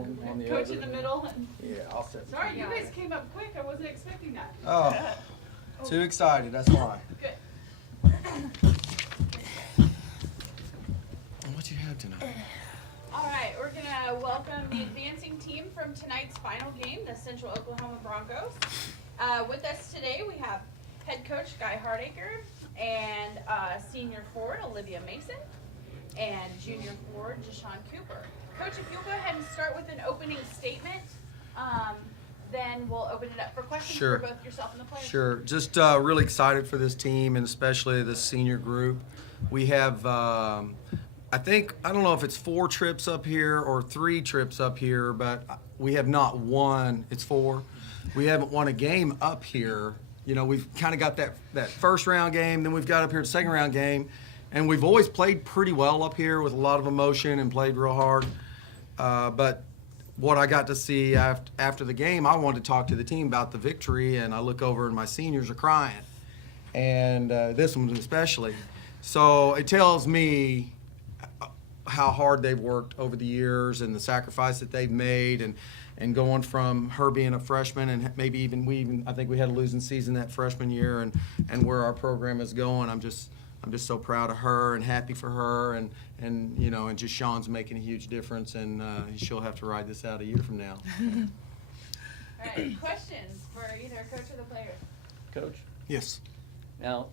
on the Coach other. in the middle. Yeah, I'll set. Sorry, you guys came up quick. I wasn't expecting that. Oh, too excited. That's why. Good. What you have tonight? All right, we're going to welcome the advancing team from tonight's final game, the Central Oklahoma Bronchos. With us today, we have head coach Guy Hardacre and senior forward Olivia Mason and junior forward Jashawn Cooper. Coach, if you'll go ahead and start with an opening statement, then we'll open it up for questions for both yourself and the players. Sure. Just really excited for this team and especially this senior group. We have, I don't know if it's 4 trips up here or 3 trips up here, but we have not won. It's 4. We haven't won a game up here. You know, we've kind of got that first round game, then we've got up here the second round game, and we've always played pretty well up here with a lot of emotion and played real hard. But what I got to see after the game, I wanted to talk to the team about the victory, and I look over and my seniors are crying, and this one especially. So it tells me how hard they've worked over the years and the sacrifice that they've made, and going from her being a freshman and maybe even I think we had a losing season that freshman year, and where our program is going. I'm just so proud of her and happy for her, and you know, and just Sean's making a huge difference, and she'll have to ride this out a year from now. All right, questions for either coach or the players? Coach, Yes. now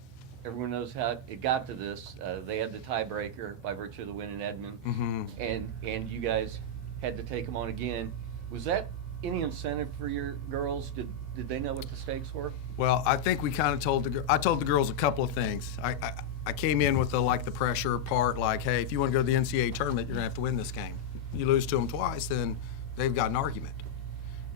everyone knows how it got to this. They had the tiebreaker by virtue of the win in Edmond, and you guys had to take them on again. Was that any incentive for your girls? Did they know what the stakes were? Well, I think we kind of I told the girls a couple of things. I came in with the pressure part, like, hey, if you want to go to the NCAA tournament, you're gonna have to win this game. You lose to them twice, then they've got an argument.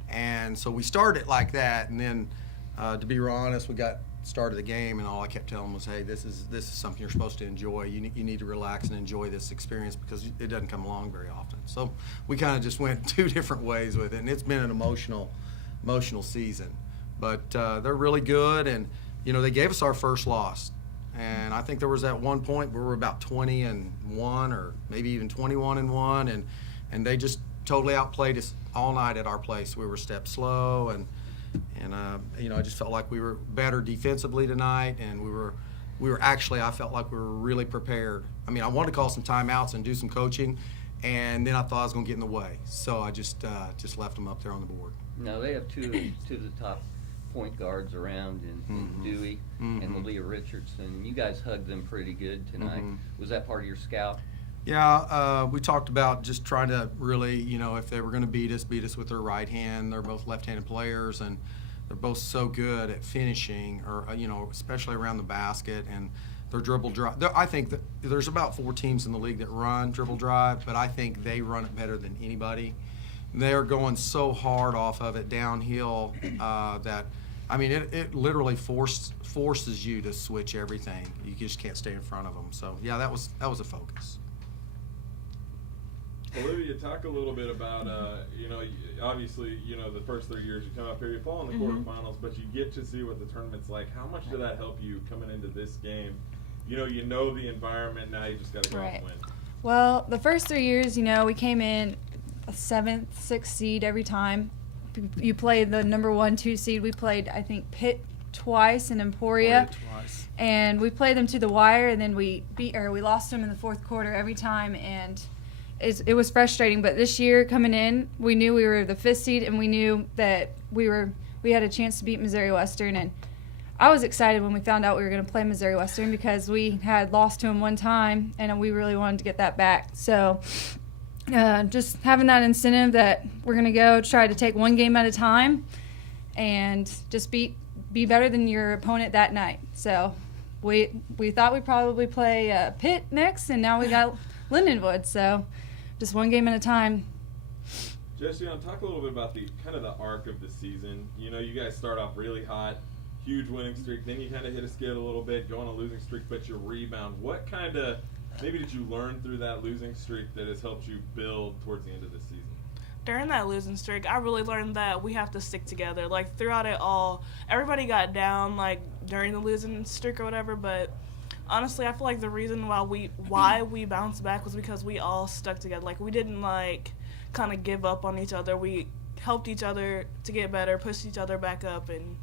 And so we started like that, and then to be real honest, we got started the game, and all I kept telling them was, hey, this is something you're supposed to enjoy. You need to relax and enjoy this experience because it doesn't come along very often. So we kind of just went 2 different ways with it, and it's been an emotional season. But they're really good, and you know, they gave us our first loss, and I think there was at one point where we were about 20-1 or maybe even 21-1, and they just totally outplayed us all night at our place. We were a step slow, and you know, I just felt like we were better defensively tonight, and we were actually, I felt like we were really prepared. I mean, I wanted to call some timeouts and do some coaching, and then I thought I was going to get in the way, so I just left them up there on the board. No, they have two of the top point guards around in Dewey and Malia Richardson. You guys hugged them pretty good tonight. Was that part of your scout? Yeah, we talked about just trying to really, you know, if they were going to beat us with their right hand. They're both left-handed players, and they're both so good at finishing, or you know, especially around the basket, and their dribble drive. I think that there's about 4 teams in the league that run dribble drive, but I think they run it better than anybody. They're going so hard off of it downhill that, I mean, it literally forces you to switch everything. You just can't stay in front of them. So yeah, that was a focus. Olivia, talk a little bit about, you know, obviously, you know, the first 3 years you come up here, you fall in the quarterfinals, but you get to see what the tournament's like. How much did that help you coming into this game? You know the environment, now you just got to go out and win. Well, the first 3 years, you know, we came in a 7th, 6th seed every time. You played the number 1, 2 seed. We played, I think, Pitt twice and Emporia. Twice. And we played them to the wire, and then we lost them in the 4th quarter every time, and it was frustrating. But this year coming in, we knew we were the 5th seed, and we knew that we had a chance to beat Missouri Western. And I was excited when we found out we were going to play Missouri Western because we had lost to them one time, and we really wanted to get that back. So just having that incentive that we're going to go try to take one game at a time and just be better than your opponent that night. So we thought we'd probably play Pitt next, and now we got Lindenwood. So just one game at a time. Jesse, talk a little bit about the arc of the season. You know, you guys start off really hot, huge winning streak, then you kind of hit a skid a little bit, go on a losing streak, but you rebound. What kind of maybe did you learn through that losing streak that has helped you build towards the end of the season? During that losing streak, I really learned that we have to stick together. Like, throughout it all, everybody got down, like, during the losing streak or whatever, but honestly, I feel like the reason why we bounced back was because we all stuck together. Like, we didn't, like, kind of give up on each other. We helped each other to get better, pushed each other back up, and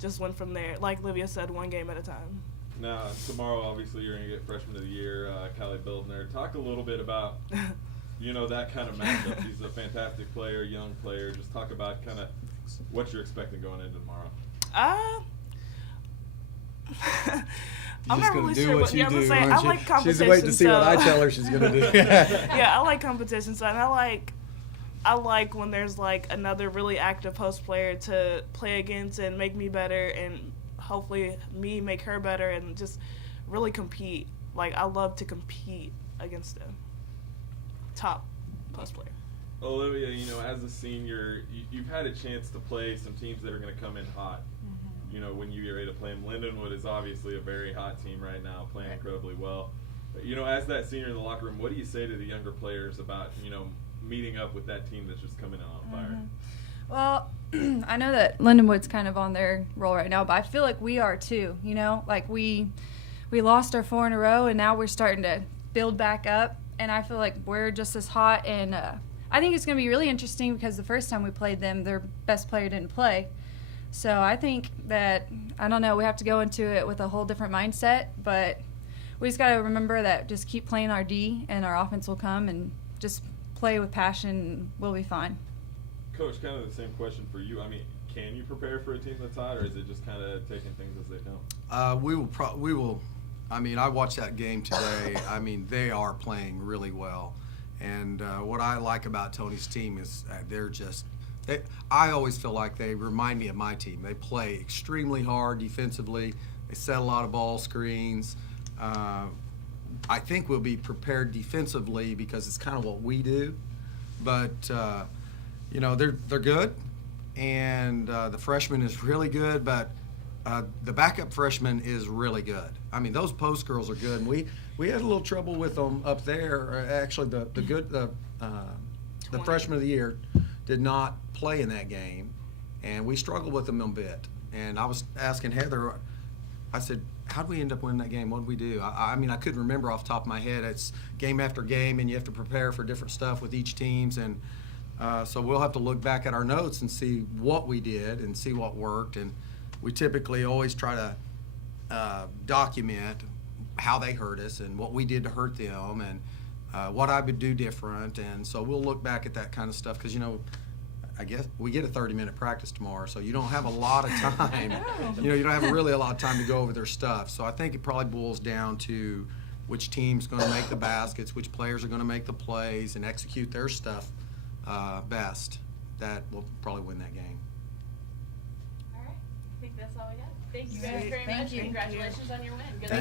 just went from there. Like Livia said, one game at a time. Now, tomorrow, obviously, you're going to get Freshman of the Year, Callie Bildner. Talk a little bit about, that kind of matchup. She's a fantastic player, young player. Just talk about kind of what you're expecting going into tomorrow. You're I'm just not gonna really do sure what you I was do, gonna say, aren't I you? like competition. She's waiting to see what I so- tell her she's gonna do. Yeah, I like competition, so and I like when there's like another really active post player to play against and make me better, and hopefully me make her better, and just really compete. Like, I love to compete against the top post player. Olivia, as a senior, you've had a chance to play some teams that are going to come in hot. When you get ready to play them. Lindenwood is obviously a very hot team right now, playing incredibly well. But, as that senior in the locker room, what do you say to the younger players about, meeting up with that team that's just coming in on fire? Well, I know that Lindenwood's kind of on their roll right now, but I feel like we are too. Like we lost our 4 in a row, and now we're starting to build back up. And I feel like we're just as hot. And I think it's going to be really interesting because the first time we played them, their best player didn't play. So I think that, I don't know, we have to go into it with a whole different mindset. But we just got to remember that just keep playing our D, and our offense will come, and just play with passion, and we'll be fine. Coach, kind of the same question for you. I mean, can you prepare for a team that's hot, or is it just kind of taking things as they come? We will. I mean, I watched that game today. I mean, they are playing really well. And what I like about Tony's team is I always feel like they remind me of my team. They play extremely hard defensively. They set a lot of ball screens. I think we'll be prepared defensively because it's kind of what we do. But, they're good. And the freshman is really good, but the backup freshman is really good. I mean, those post girls are good. And we had a little trouble with them up there. Actually, the freshman of the year did not play in that game, and we struggled with them a bit. And I was asking Heather, I said, how'd we end up winning that game? What did we do? I mean, I couldn't remember off the top of my head. It's game after game, and you have to prepare for different stuff with each teams. And so we'll have to look back at our notes and see what we did and see what worked. And we typically always try to document how they hurt us and what we did to hurt them and what I would do different. And so we'll look back at that kind of stuff because, I guess we get a 30-minute practice tomorrow, so you don't have a lot of time. You don't have really a lot of time to go over their stuff. So I think it probably boils down to which team's going to make the baskets, which players are going to make the plays and execute their stuff best. That will probably win that game. All right. I think that's all we got. Thank you guys very Thank much. you. Congratulations on your win. Good luck.